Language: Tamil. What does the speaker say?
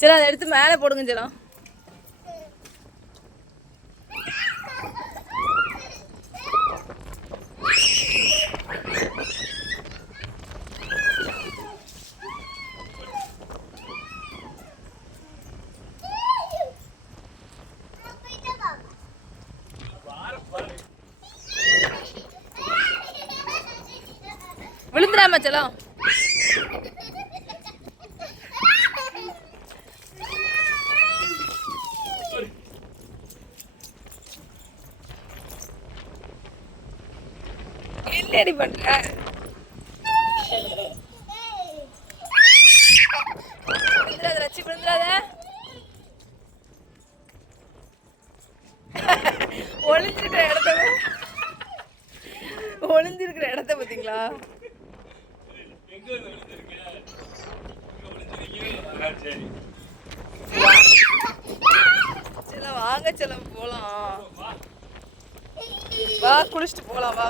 சரி அதை எடுத்து மேலே போடுங்க செல்லம். விழுந்துடாம செல்லம். என்னடி பண்ற? விழுந்துடாத ரச்சி, விழுந்துடாத. ஒளிஞ்சிருக்கிற இடத்த பார்த்தீங்களா? செல்லம் வாங்க செல்லம் போலாம். வா குளிச்சுட்டு போலாம் வா.